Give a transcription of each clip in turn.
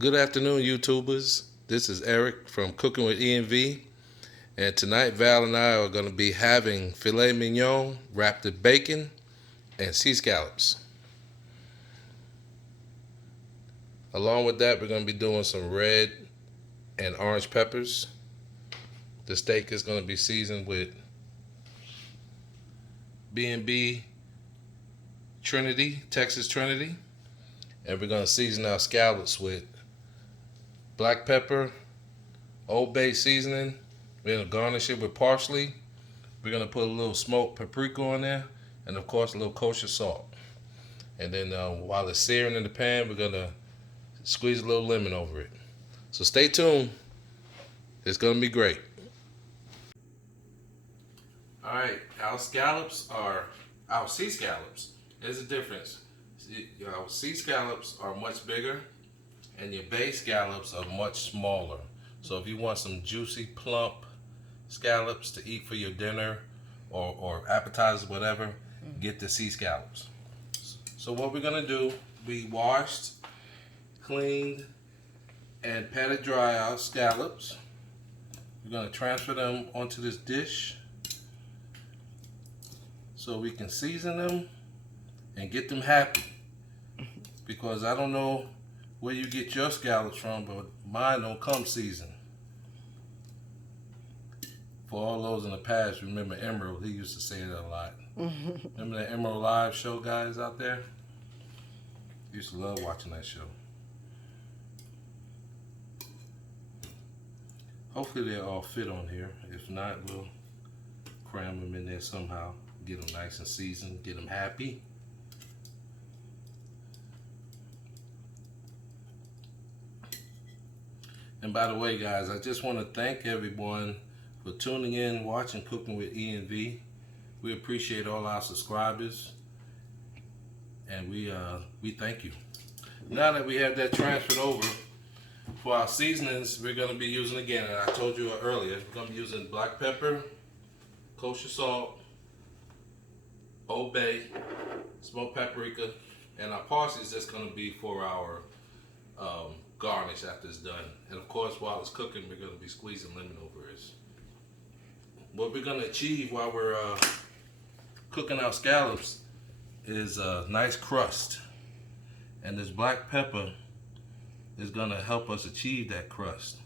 Good afternoon, YouTubers. This is Eric from Cooking with E&V, and tonight Val and I are going to be having filet mignon wrapped in bacon and sea scallops. Along with that, we're going to be doing some red and orange peppers. The steak is going to be seasoned with B&B Trinity, Texas Trinity, and we're going to season our scallops with black pepper, Old Bay seasoning. We're going to garnish it with parsley. We're going to put a little smoked paprika on there, and of course a little kosher salt. And then while it's searing in the pan, we're going to squeeze a little lemon over it. So stay tuned. It's going to be great. All right, our sea scallops. There's a difference. Our sea scallops are much bigger, and your bay scallops are much smaller. So if you want some juicy, plump scallops to eat for your dinner or appetizers, whatever, get the sea scallops. So what we're gonna do, we washed, cleaned, and patted dry our scallops. We're gonna transfer them onto this dish so we can season them and get them happy. Because I don't know where you get your scallops from, but mine don't come seasoned. For all those in the past, remember Emerald, he used to say that a lot. Remember the Emerald Live show, guys, out there? Used to love watching that show. Hopefully they all fit on here. If not, we'll cram them in there somehow. Get them nice and seasoned, get them happy. And by the way, guys, I just want to thank everyone for tuning in, watching Cooking with E&V. We appreciate all our subscribers, and we thank you. Now that we have that transferred over, for our seasonings, we're going to be using, again, and I told you earlier, we're going to be using black pepper, kosher salt, Old Bay, smoked paprika, and our parsley is just going to be for our garnish after it's done. And of course, while it's cooking, we're going to be squeezing lemon over it. What we're going to achieve while we're cooking our scallops is a nice crust. And this black pepper is going to help us achieve that crust.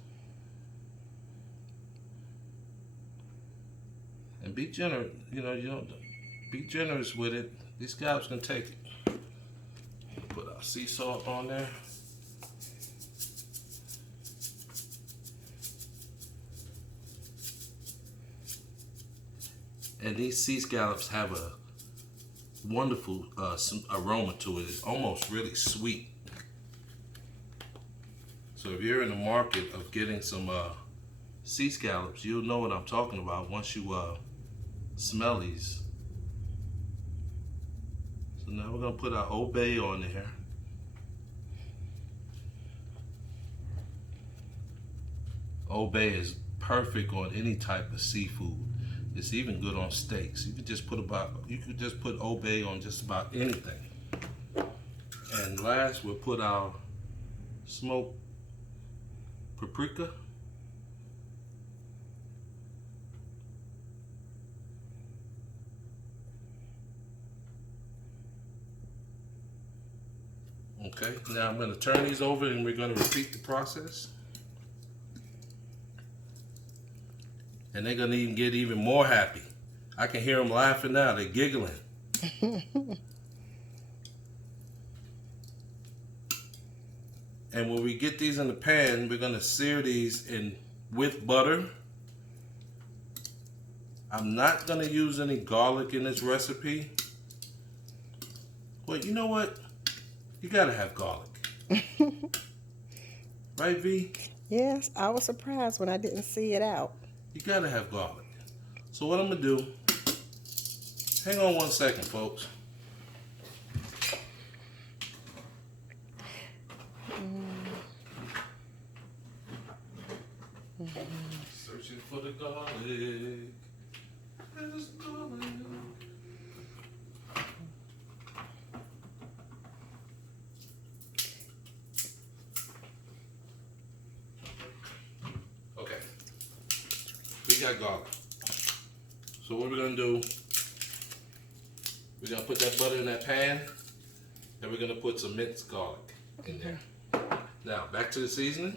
And be generous, be generous with it. These scallops can take it. Put our sea salt on there. And these sea scallops have a wonderful aroma to it. It's almost really sweet. So if you're in the market of getting some sea scallops, you'll know what I'm talking about once you smell these. So now we're going to put our Old Bay on there. Old Bay is perfect on any type of seafood. It's even good on steaks. You could just put Old Bay on just about anything. And last, we'll put our smoked paprika. Okay, now I'm going to turn these over and we're going to repeat the process. And they're going to get even more happy. I can hear them laughing now. They're giggling. And when we get these in the pan, we're going to sear these with butter. I'm not going to use any garlic in this recipe. Well, you know what? You got to have garlic. Right, V? Yes, I was surprised when I didn't see it out. You gotta have garlic. So what I'm gonna do, hang on one second, folks. Searching for the garlic. There's garlic. we got garlic. So what we're gonna do, we're gonna put that butter in that pan, and we're gonna put some minced garlic in there. Now back to the seasoning.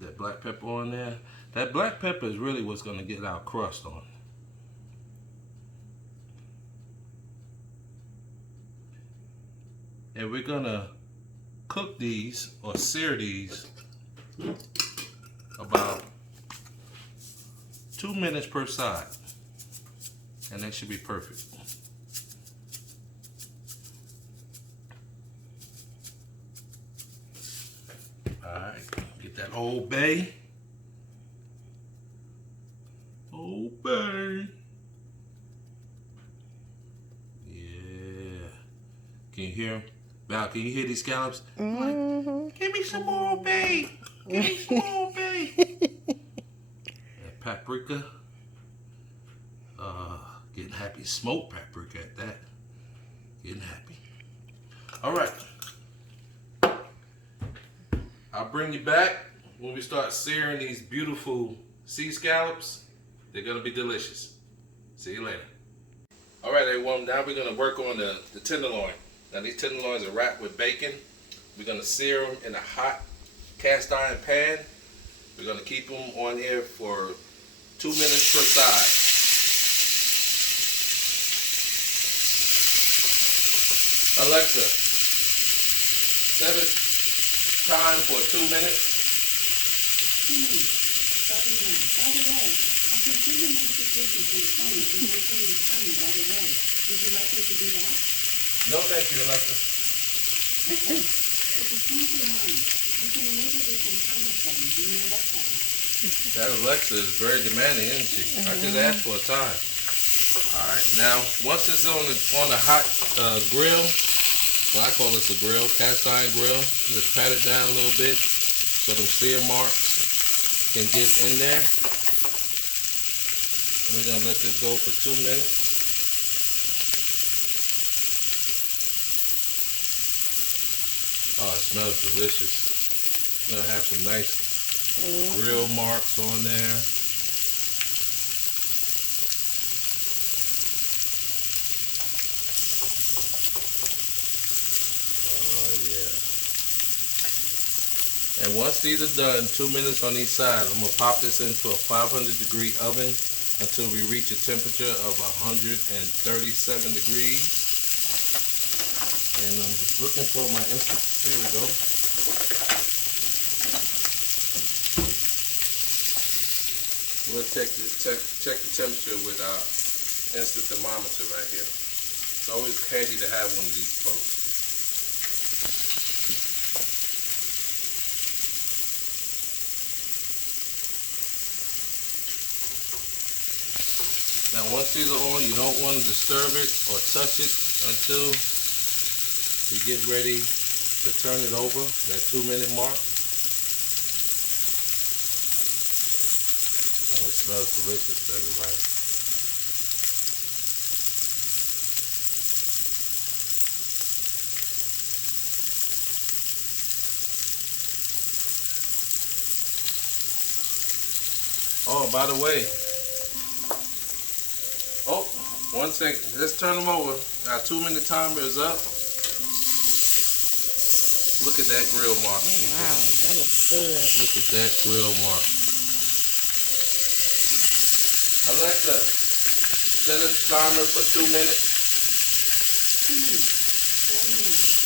That black pepper on there. That black pepper is really what's gonna get our crust on. And we're gonna cook these or sear these about 2 minutes per side, and they should be perfect. Alright, get that Old Bay. Old Bay. Yeah. Can you hear them? Val, can you hear these scallops? Like, give me some more Old Bay. Give me some more Old Bay. That paprika. Getting happy. Smoked paprika at that. Getting happy. Alright. I'll bring you back when we start searing these beautiful sea scallops. They're going to be delicious. See you later. Alright everyone, now we're going to work on the tenderloin. Now these tenderloins are wrapped with bacon. We're going to sear them in a hot cast iron pan. We're going to keep them on here for 2 minutes per side. Alexa, set a time for 2 minutes. Starting now. By the way, I can send a notification to your phone if you don't turn the timer right away. Would you like me to do that? No, thank you, Alexa. Okay. If you change your mind, you can enable this in timer settings in your Alexa app. That Alexa is very demanding, isn't she? I just asked for a time. Alright, now once it's on the hot grill, well I call this a grill, cast iron grill, just pat it down a little bit so them sear marks can get in there. And we're gonna let this go for 2 minutes. Oh, it smells delicious. We're gonna have some nice grill marks on there. And once these are done, 2 minutes on each side, I'm going to pop this into a 500-degree oven until we reach a temperature of 137 degrees. And I'm just looking for my instant, there we go. We'll check the temperature with our instant thermometer right here. It's always handy to have one of these, folks. Now once these are on, you don't want to disturb it or touch it until you get ready to turn it over, that 2 minute mark. And it smells delicious to everybody. Oh, by the way, oh, 1 second. Let's turn them over. Our 2 minute timer is up. Look at that grill mark. Oh, wow, that looks good. Look at that grill mark. Alexa, set a timer for 2 minutes. 2 minutes. Starting now.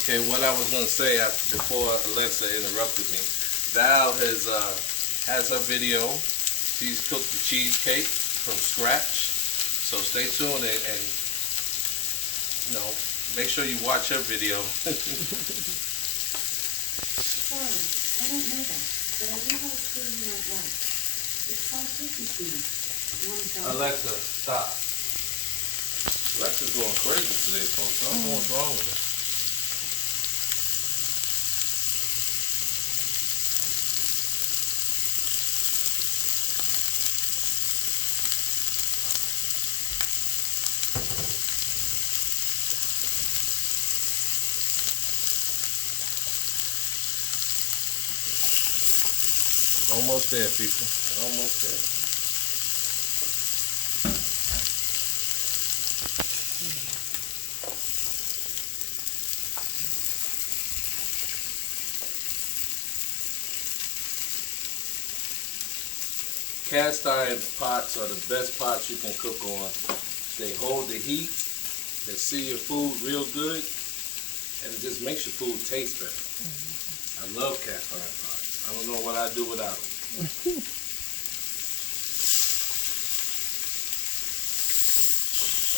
Okay, what I was going to say before Alexa interrupted me, Val has her video. She's cooked the cheesecake from scratch. So stay tuned and you know, make sure you watch her video. Sorry, I don't know that, but I do have a clue you might like. It's called Christmas beans. Alexa, stop. Alexa's going crazy today, folks. I don't know what's wrong with her. Almost there, people. Almost there. Cast iron pots are the best pots you can cook on. They hold the heat, they see your food real good, and it just makes your food taste better. I love cast iron pots. I don't know what I'd do without them.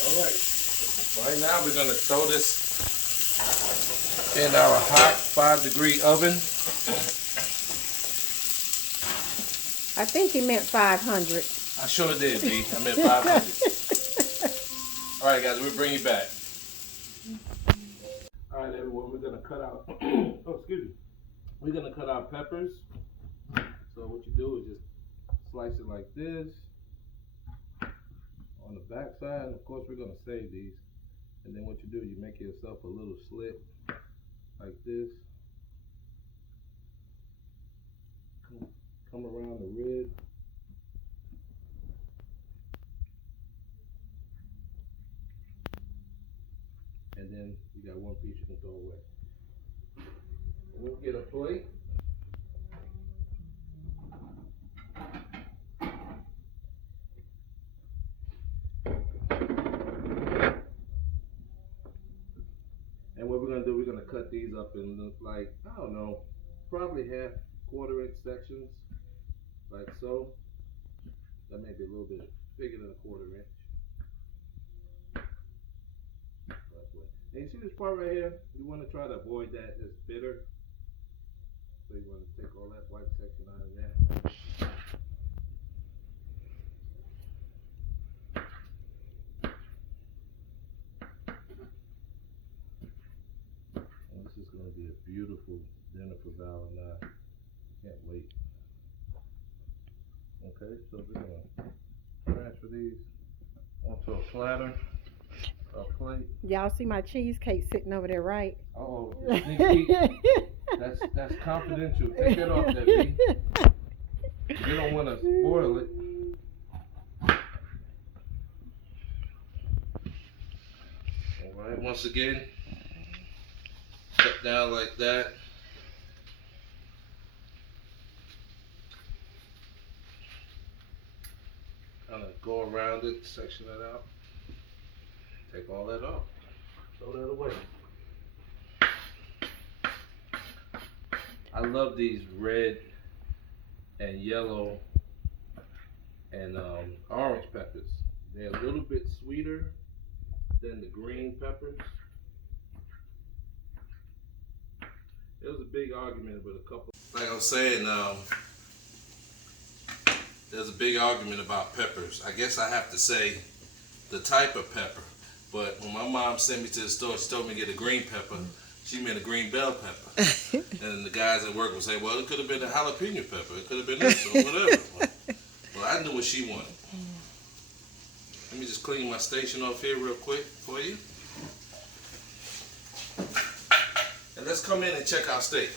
All right. Right now we're gonna throw this in our hot 5-degree oven. I think he meant 500. I sure did, B. I meant 500. All right, guys, we'll bring you back. All right, everyone, we're gonna cut out. Oh, excuse me. We're gonna cut out peppers. So what you do is just slice it like this on the back side. Of course, we're gonna save these. And then what you do, you make yourself a little slit like this. Come around the rib. And then you got one piece you can throw away. We'll get a plate. And what we're gonna do, we're gonna cut these up in like, I don't know, probably quarter-inch sections. Like so. That may be a little bit bigger than a quarter-inch. And you see this part right here? You want to try to avoid that. It's bitter. So you want to take all that white section out of there. And this is going to be a beautiful dinner for Val and I. Can't wait. Okay, so we're going to transfer these onto a platter. A plate. Y'all see my cheesecake sitting over there, right? Oh, sneak peek. That's confidential. Take that off there, B. You don't want to spoil it. Alright, once again, cut down like that. Kind of go around it, section it out. Take all that off. Throw that away. I love these red and yellow and orange peppers. They're a little bit sweeter than the green peppers. There was a big argument with a couple. Like I was saying, there's a big argument about peppers. I guess I have to say the type of pepper. But when my mom sent me to the store, she told me to get a green pepper. She meant a green bell pepper. And the guys at work would say, well, it could have been a jalapeno pepper. It could have been this or whatever. Well, I knew what she wanted. Let me just clean my station off here real quick for you. And let's come in and check our steak.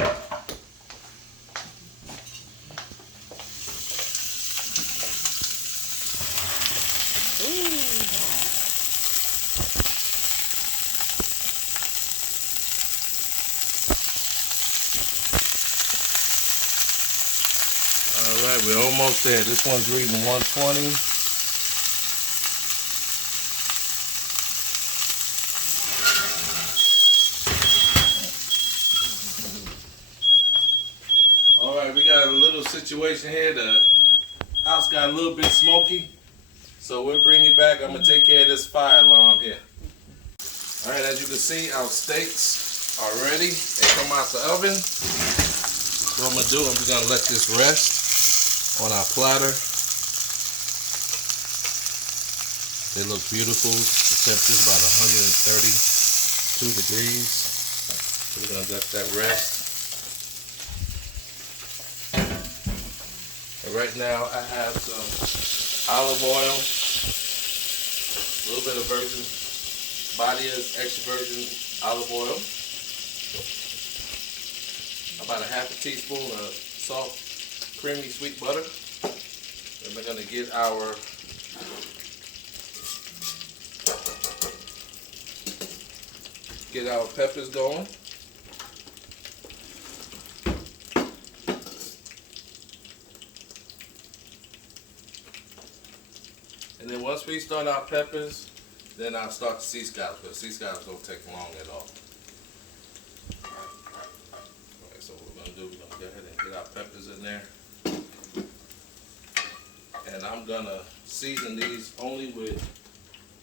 Alright, we're almost there. This one's reading 120. Alright, we got a little situation here. The house got a little bit smoky. So we'll bring you back. I'm going to take care of this fire alarm here. Alright, as you can see, our steaks are ready. They come out the oven. So what I'm going to do, I'm just going to let this rest on our platter. They look beautiful. The temperature is about 132 degrees. So we're going to let that rest. And right now I have some olive oil, a little bit of virgin, Badia's extra virgin olive oil, about a half a teaspoon of salt, creamy sweet butter. And we're gonna get our peppers going. And then once we start our peppers, then I'll start the sea scallops, but sea scallops don't take long at all. Alright, so what we're gonna do, we're gonna go ahead and get our peppers in there. And I'm gonna season these only with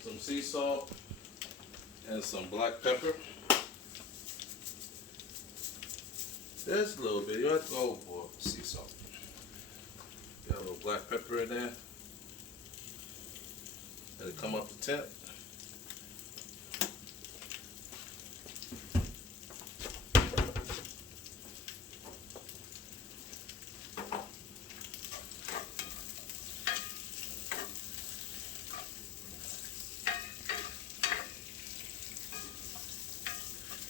some sea salt and some black pepper. Just a little bit. You don't have to go overboard with sea salt. Got a little black pepper in there. Let it come up to temp.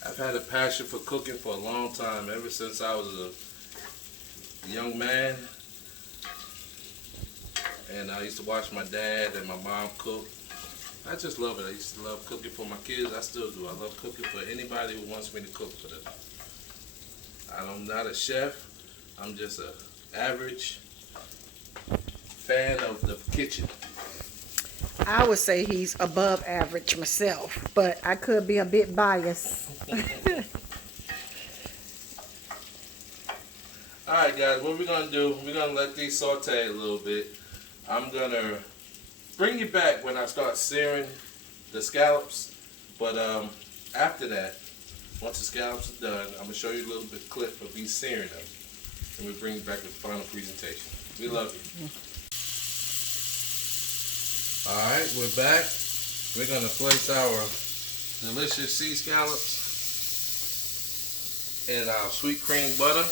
I've had a passion for cooking for a long time, ever since I was a young man. And I used to watch my dad and my mom cook. I just love it. I used to love cooking for my kids. I still do. I love cooking for anybody who wants me to cook for them. I'm not a chef. I'm just an average fan of the kitchen. I would say he's above average myself, but I could be a bit biased. Alright guys, what we're going to do, we're going to let these saute a little bit. I'm going to bring you back when I start searing the scallops. But after that, once the scallops are done, I'm going to show you a little bit clip of me searing them. And we'll bring you back with the final presentation. We love you. Alright, we're back. We're going to place our delicious sea scallops in our sweet cream butter.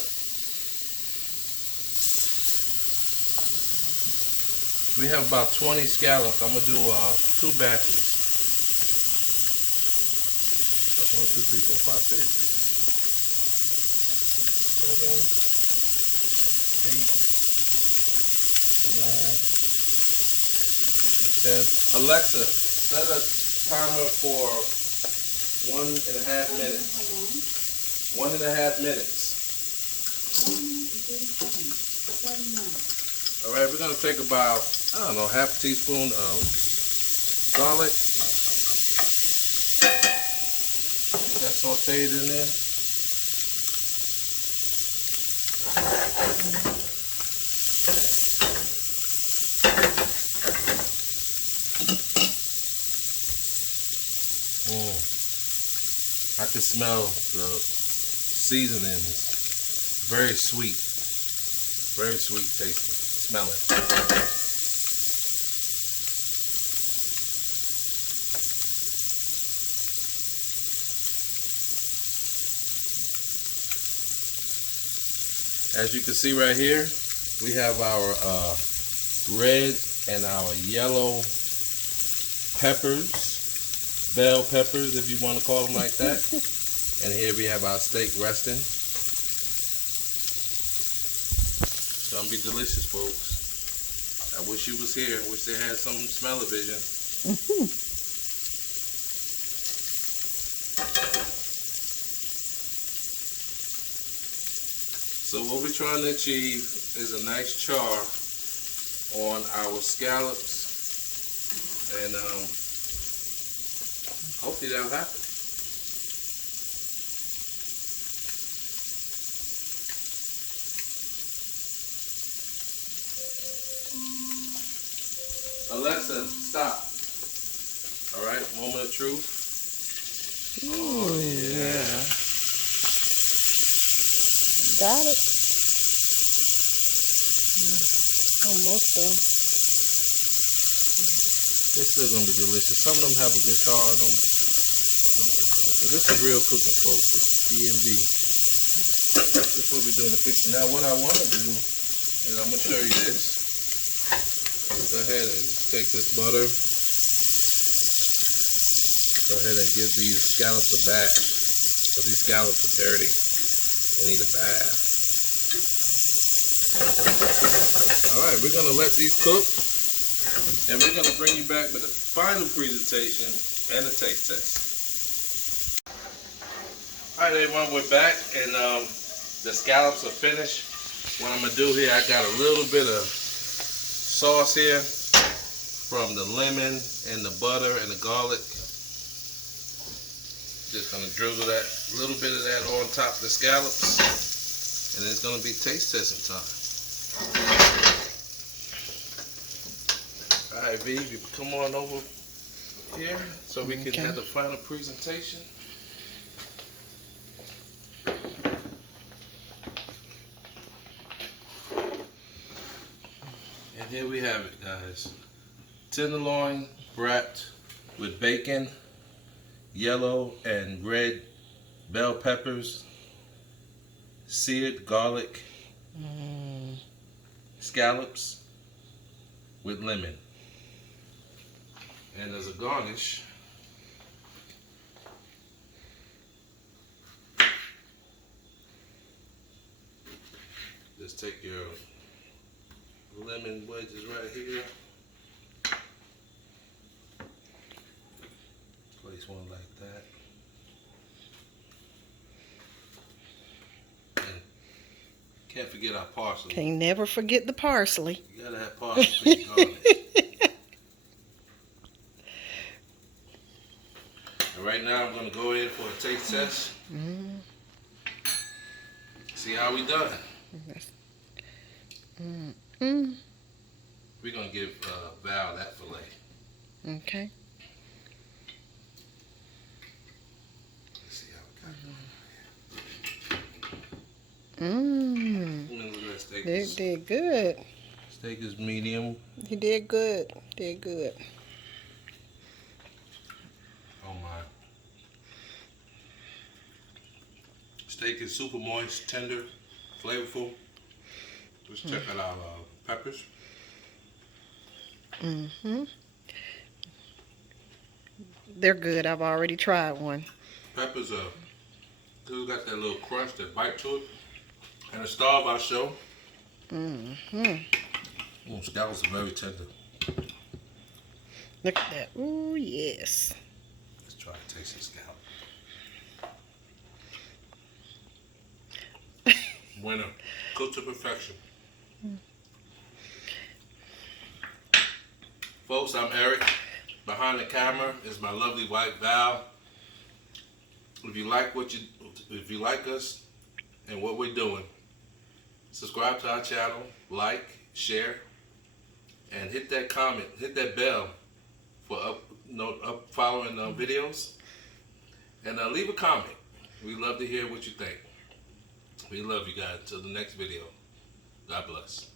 We have about 20 scallops. I'm going to do 2 batches. That's 1, 2, 3, 4, 5, 6, 7, 8, 9, 10. Alexa, set a timer for 1.5 minutes. 1.5 minutes. 1 minute and 30 seconds. 7 minutes. All right, we're gonna take about, I don't know, half a teaspoon of garlic. That sauteed in there. I can smell the seasonings. Very sweet tasting. Smell it. As you can see right here, we have our red and our yellow peppers. Bell peppers, if you want to call them like that. And here we have our steak resting. It's gonna be delicious, folks. I wish you was here. I wish they had some smell-o-vision. So what we're trying to achieve is a nice char on our scallops, and hopefully that'll happen. Alexa, stop. All right, moment of truth. Ooh, Oh yeah. Got it. Almost done. It's still gonna be delicious. Some of them have a good char on them. But this is real cooking, folks. This is E&V. This is what we do in the kitchen. Now, what I want to do is I'm gonna show you this. Go ahead and take this butter. Go ahead and give these scallops a bath, because these scallops are dirty. They need a bath. All right, we're gonna let these cook, and we're gonna bring you back with a final presentation and a taste test. All right, everyone, we're back, and the scallops are finished. What I'm gonna do here, I got a little bit of sauce here from the lemon and the butter and the garlic. Just gonna drizzle that, a little bit of that on top of the scallops, and it's gonna be taste testing time. All right, V, you come on over here so we can have the final presentation. And here we have it, guys. Tenderloin wrapped with bacon, yellow and red bell peppers, seared garlic, scallops with lemon. And as a garnish, just take your lemon wedges right here. Place one like that. And can't forget our parsley. Can't never forget the parsley. You gotta have parsley for your garnish. And right now I'm gonna go in for a taste test. See how we done. We're gonna give Val that filet. Okay. Let's see how we got. Look at that steak. They did good. Steak is medium. He did good. Did good. Oh my. Steak is super moist, tender, flavorful. Let's check out our peppers. They're good. I've already tried one. Peppers are, still got that little crunch, that bite to it. And the star of our show. Scallops are very tender. Look at that. Ooh, yes. Let's try to taste the scallop. Bueno, cooked to perfection. Folks, I'm Eric. Behind the camera is my lovely wife Val. If you like us and what we're doing, subscribe to our channel, like, share, and hit that comment, hit that bell for following videos, and leave a comment. We love to hear what you think. We love you guys. Until the next video. God bless.